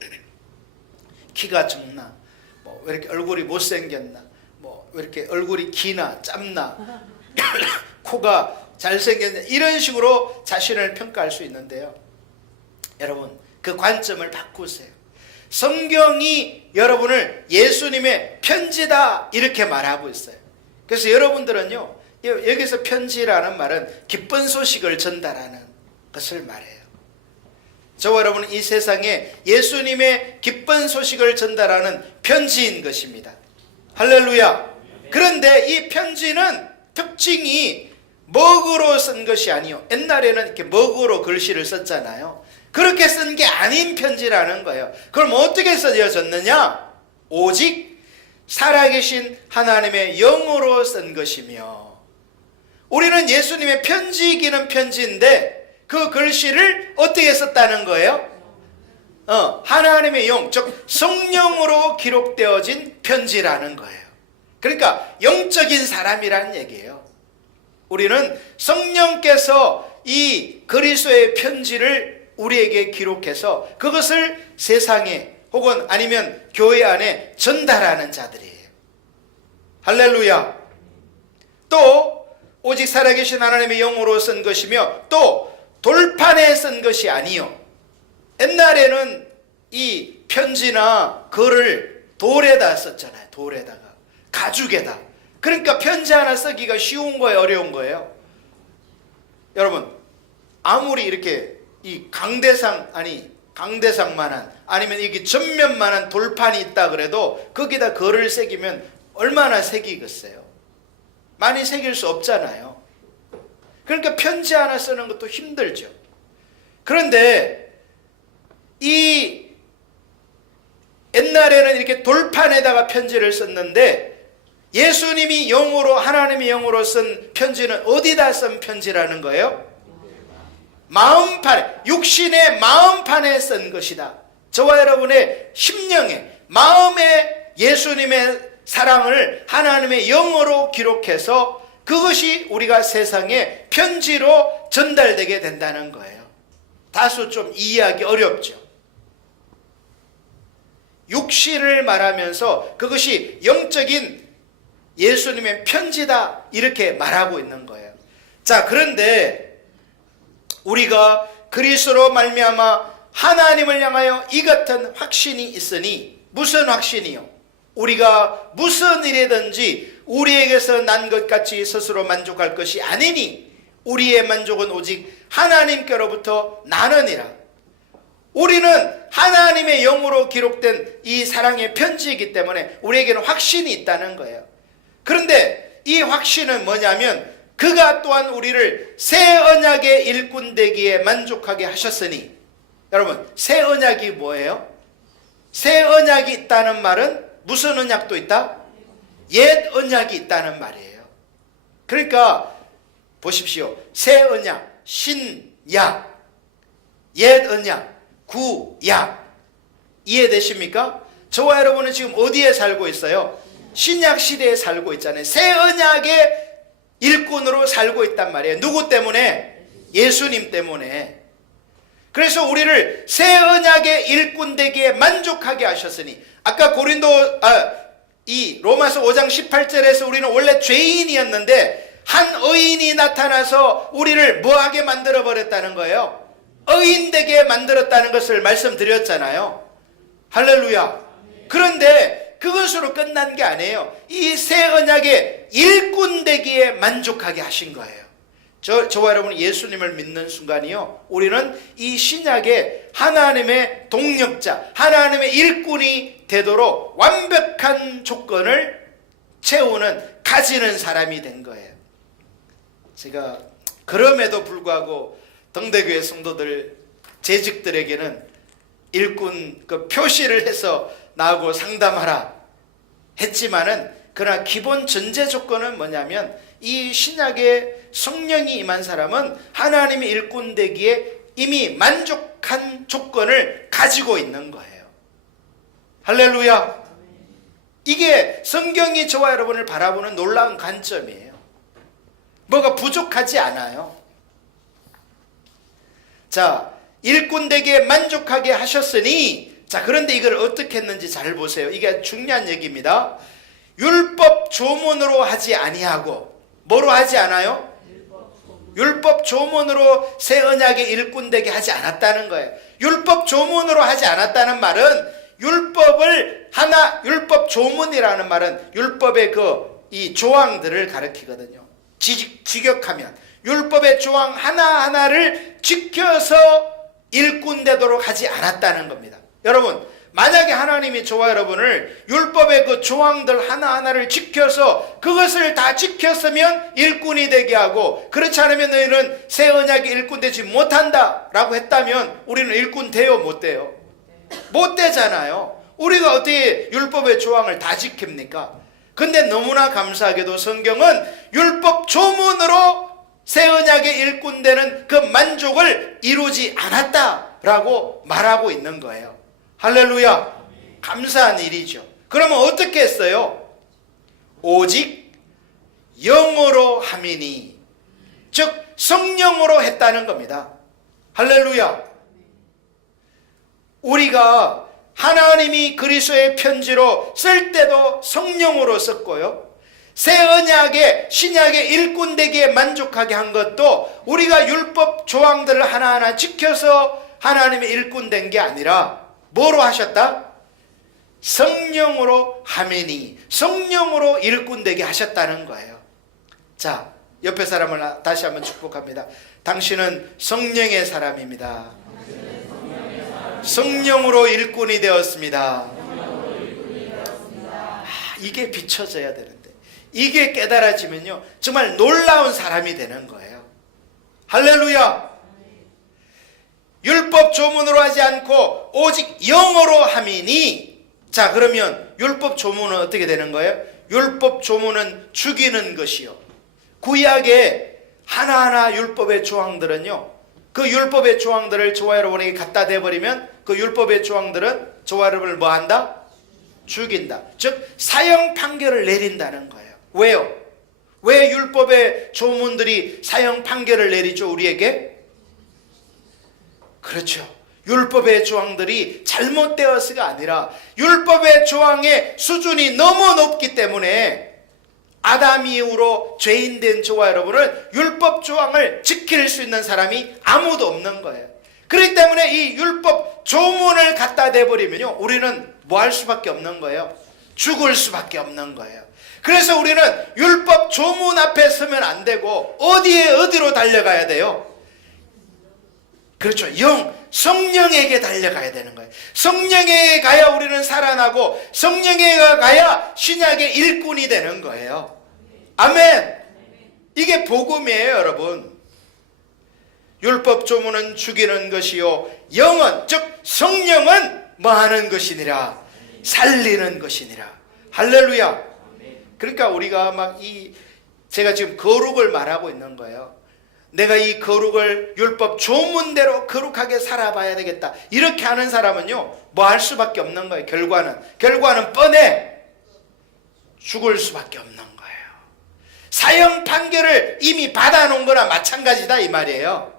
키가 적나, 뭐 왜 이렇게 얼굴이 못생겼나, 뭐 왜 이렇게 얼굴이 기나 짧나, 코가 잘생겼나, 이런 식으로 자신을 평가할 수 있는데요, 여러분, 그 관점을 바꾸세요. 성경이 여러분을 예수님의 편지다 이렇게 말하고 있어요. 그래서 여러분들은요, 여기서 편지라는 말은 기쁜 소식을 전달하는 것을 말해요. 저와 여러분은 이 세상에 예수님의 기쁜 소식을 전달하는 편지인 것입니다. 할렐루야. 그런데 이 편지는 특징이 먹으로 쓴 것이 아니요, 옛날에는 이렇게 먹으로 글씨를 썼잖아요. 그렇게 쓴 게 아닌 편지라는 거예요. 그럼 어떻게 써졌느냐? 오직 살아계신 하나님의 영으로 쓴 것이며, 우리는 예수님의 편지이기는 편지인데 그 글씨를 어떻게 썼다는 거예요? 하나님의 영, 즉 성령으로 기록되어진 편지라는 거예요. 그러니까 영적인 사람이라는 얘기예요. 우리는 성령께서 이 그리스도의 편지를 우리에게 기록해서 그것을 세상에 혹은 아니면 교회 안에 전달하는 자들이에요. 할렐루야. 또 오직 살아계신 하나님의 영으로 쓴 것이며, 또 돌판에 쓴 것이 아니요, 옛날에는 이 편지나 글을 돌에다 썼잖아요. 돌에다가, 가죽에다. 그러니까 편지 하나 쓰기가 쉬운 거예요, 어려운 거예요? 여러분, 아무리 이렇게 이 강대상만한, 아니면 이게 전면만한 돌판이 있다 그래도 거기다 글을 새기면 얼마나 새기겠어요? 많이 새길 수 없잖아요. 그러니까 편지 하나 쓰는 것도 힘들죠. 그런데 이 옛날에는 이렇게 돌판에다가 편지를 썼는데 예수님이 영으로, 하나님이 영으로 쓴 편지는 어디다 쓴 편지라는 거예요? 마음판에, 육신의 마음판에 쓴 것이다. 저와 여러분의 심령에, 마음에 예수님의 사랑을 하나님의 영어로 기록해서 그것이 우리가 세상에 편지로 전달되게 된다는 거예요. 다소 좀 이해하기 어렵죠. 육신을 말하면서 그것이 영적인 예수님의 편지다 이렇게 말하고 있는 거예요. 자, 그런데 우리가 그리스도로 말미암아 하나님을 향하여 이 같은 확신이 있으니, 무슨 확신이요? 우리가 무슨 일이든지 우리에게서 난 것 같이 스스로 만족할 것이 아니니 우리의 만족은 오직 하나님께로부터 나느니라. 우리는 하나님의 영으로 기록된 이 사랑의 편지이기 때문에 우리에게는 확신이 있다는 거예요. 그런데 이 확신은 뭐냐면 그가 또한 우리를 새 언약의 일꾼 되기에 만족하게 하셨으니, 여러분 새 언약이 뭐예요? 새 언약이 있다는 말은 무슨 언약도 있다? 옛 언약이 있다는 말이에요. 그러니까 보십시오. 새 언약, 신약, 옛 언약, 구약. 이해되십니까? 저와 여러분은 지금 어디에 살고 있어요? 신약 시대에 살고 있잖아요. 새 언약의 일꾼으로 살고 있단 말이에요. 누구 때문에? 예수님 때문에. 그래서 우리를 새 언약의 일꾼 되기에 만족하게 하셨으니, 아까 이 로마서 5장 18절에서 우리는 원래 죄인이었는데 한 의인이 나타나서 우리를 뭐하게 만들어 버렸다는 거예요? 의인 되게 만들었다는 것을 말씀드렸잖아요. 할렐루야. 그런데 그것으로 끝난 게 아니에요. 이 새 언약의 일꾼 되기에 만족하게 하신 거예요. 저와 여러분이 예수님을 믿는 순간이요, 우리는 이 신약의 하나님의 동력자, 하나님의 일꾼이 되도록 완벽한 조건을 채우는, 가지는 사람이 된 거예요. 제가 그럼에도 불구하고 등대교회 성도들, 재직들에게는 일꾼 그 표시를 해서 나하고 상담하라 했지만은, 그러나 기본 전제 조건은 뭐냐면 이 신약의 성령이 임한 사람은 하나님의 일꾼 되기에 이미 만족한 조건을 가지고 있는 거예요. 할렐루야. 이게 성경이 저와 여러분을 바라보는 놀라운 관점이에요. 뭐가 부족하지 않아요. 자, 일꾼 되기에 만족하게 하셨으니, 자, 그런데 이걸 어떻게 했는지 잘 보세요. 이게 중요한 얘기입니다. 율법 조문으로 하지 아니하고, 뭐로 하지 않아요? 율법 조문으로 새 언약의 일꾼 되게 하지 않았다는 거예요. 율법 조문으로 하지 않았다는 말은, 율법 조문이라는 말은 율법의 이 조항들을 가리키거든요. 직역하면 율법의 조항 하나하나를 지켜서 일꾼 되도록 하지 않았다는 겁니다. 여러분, 만약에 하나님이 저와 여러분을 율법의 그 조항들 하나하나를 지켜서 그것을 다 지켰으면 일꾼이 되게 하고, 그렇지 않으면 너희는 새 언약의 일꾼 되지 못한다 라고 했다면 우리는 일꾼 돼요, 못 돼요? 못 되잖아요. 우리가 어떻게 율법의 조항을 다 지킵니까? 근데 너무나 감사하게도 성경은 율법 조문으로 새 언약의 일꾼 되는 그 만족을 이루지 않았다라고 말하고 있는 거예요. 할렐루야. 감사한 일이죠. 그러면 어떻게 했어요? 오직 영으로 함이니, 즉 성령으로 했다는 겁니다. 할렐루야. 우리가 하나님이 그리스도의 편지로 쓸 때도 성령으로 썼고요, 새 언약의 신약의 일꾼 되기에 만족하게 한 것도 우리가 율법 조항들을 하나하나 지켜서 하나님의 일꾼 된 게 아니라 뭐로 하셨다? 성령으로 하매니, 성령으로 일꾼 되게 하셨다는 거예요. 자, 옆에 사람을 다시 한번 축복합니다. 당신은 성령의 사람입니다. 성령으로 일꾼이 되었습니다. 이게 비춰져야 되는데, 이게 깨달아지면요 정말 놀라운 사람이 되는 거예요. 할렐루야. 율법 조문으로 하지 않고 오직 영어로 함이니. 자, 그러면 율법 조문은 어떻게 되는 거예요? 율법 조문은 죽이는 것이요. 구약의 하나하나 율법의 조항들은요, 그 율법의 조항들을 저와 여러분에게 갖다 대버리면 그 율법의 조항들은 저와 여러분을 뭐 한다? 죽인다. 즉 사형 판결을 내린다는 거예요. 왜요? 왜 율법의 조문들이 사형 판결을 내리죠 우리에게? 그렇죠. 율법의 조항들이 잘못되어서가 아니라 율법의 조항의 수준이 너무 높기 때문에 아담 이후로 죄인된 저와 여러분은 율법 조항을 지킬 수 있는 사람이 아무도 없는 거예요. 그렇기 때문에 이 율법 조문을 갖다 대버리면요 우리는 뭐 할 수밖에 없는 거예요? 죽을 수밖에 없는 거예요. 그래서 우리는 율법 조문 앞에 서면 안 되고 어디로 달려가야 돼요? 그렇죠. 성령에게 달려가야 되는 거예요. 성령에게 가야 우리는 살아나고 성령에게 가야 신약의 일꾼이 되는 거예요. 아멘. 이게 복음이에요 여러분. 율법 조문은 죽이는 것이요 영은 즉 성령은 뭐하는 것이니라? 살리는 것이니라. 할렐루야. 그러니까 우리가 제가 지금 거룩을 말하고 있는 거예요. 내가 이 거룩을 율법 조문대로 거룩하게 살아봐야 되겠다 이렇게 하는 사람은요 뭐 할 수밖에 없는 거예요. 결과는 뻔해. 죽을 수밖에 없는 거예요. 사형 판결을 이미 받아놓은 거나 마찬가지다 이 말이에요.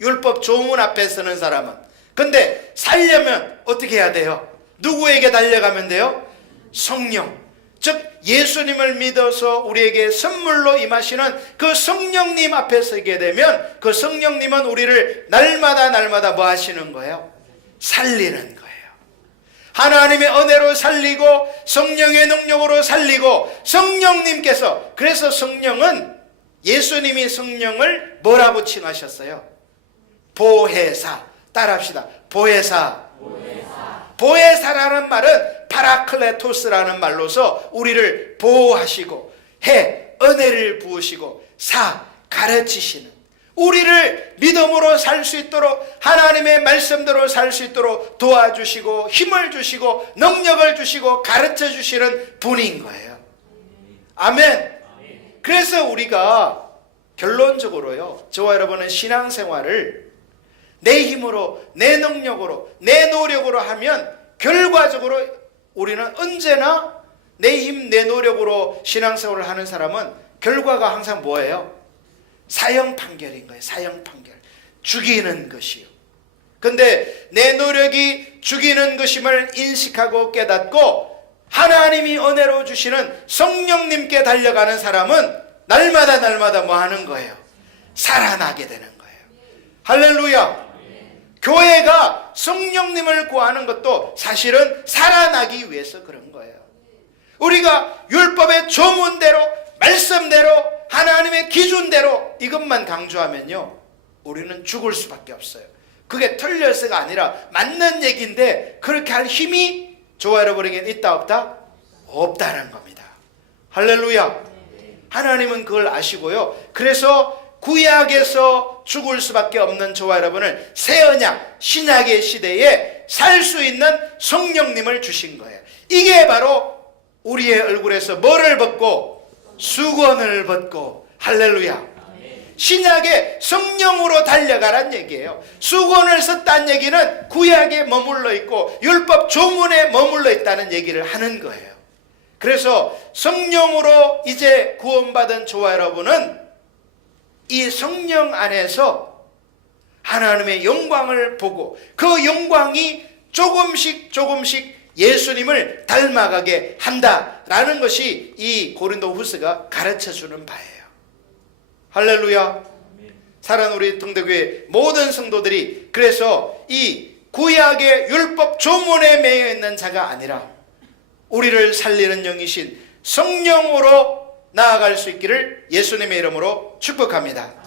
율법 조문 앞에 서는 사람은. 근데 살려면 어떻게 해야 돼요? 누구에게 달려가면 돼요? 성령, 즉 예수님을 믿어서 우리에게 선물로 임하시는 그 성령님 앞에 서게 되면 그 성령님은 우리를 날마다 뭐 하시는 거예요? 살리는 거예요. 하나님의 은혜로 살리고 성령의 능력으로 살리고 성령님께서, 그래서 성령은 예수님이 성령을 뭐라고 칭하셨어요? 보혜사. 따라합시다. 보혜사. 보혜사라는 말은 파라클레토스라는 말로서 우리를 보호하시고 은혜를 부으시고 가르치시는, 우리를 믿음으로 살 수 있도록 하나님의 말씀대로 살 수 있도록 도와주시고 힘을 주시고 능력을 주시고 가르쳐 주시는 분인 거예요. 아멘. 그래서 우리가 결론적으로요 저와 여러분은 신앙생활을 내 힘으로 내 능력으로 내 노력으로 하면 결과적으로 우리는 언제나 내 힘 내 노력으로 신앙생활을 하는 사람은 결과가 항상 뭐예요? 사형 판결인 거예요. 사형 판결. 죽이는 것이요. 근데 내 노력이 죽이는 것임을 인식하고 깨닫고 하나님이 은혜로 주시는 성령님께 달려가는 사람은 날마다 뭐 하는 거예요? 살아나게 되는 거예요. 할렐루야. 교회가 성령님을 구하는 것도 사실은 살아나기 위해서 그런 거예요. 우리가 율법의 조문대로 말씀대로 하나님의 기준대로 이것만 강조하면요 우리는 죽을 수밖에 없어요. 그게 틀려서가 아니라 맞는 얘기인데 그렇게 할 힘이 저와 여러분에게 있다 없다? 없다는 겁니다. 할렐루야. 하나님은 그걸 아시고요. 그래서 구약에서 죽을 수밖에 없는 저와 여러분을 새 언약 신약의 시대에 살 수 있는 성령님을 주신 거예요. 이게 바로 우리의 얼굴에서 뭐를 벗고? 수건을 벗고. 할렐루야. 신약의 성령으로 달려가란 얘기예요. 수건을 썼다는 얘기는 구약에 머물러 있고 율법 조문에 머물러 있다는 얘기를 하는 거예요. 그래서 성령으로 이제 구원받은 저와 여러분은 이 성령 안에서 하나님의 영광을 보고 그 영광이 조금씩 예수님을 닮아가게 한다라는 것이 이 고린도후서가 가르쳐주는 바예요. 할렐루야. 사랑하는 우리 동대교회 모든 성도들이 그래서 이 구약의 율법 조문에 매여 있는 자가 아니라 우리를 살리는 영이신 성령으로 나아갈 수 있기를 예수님의 이름으로 축복합니다.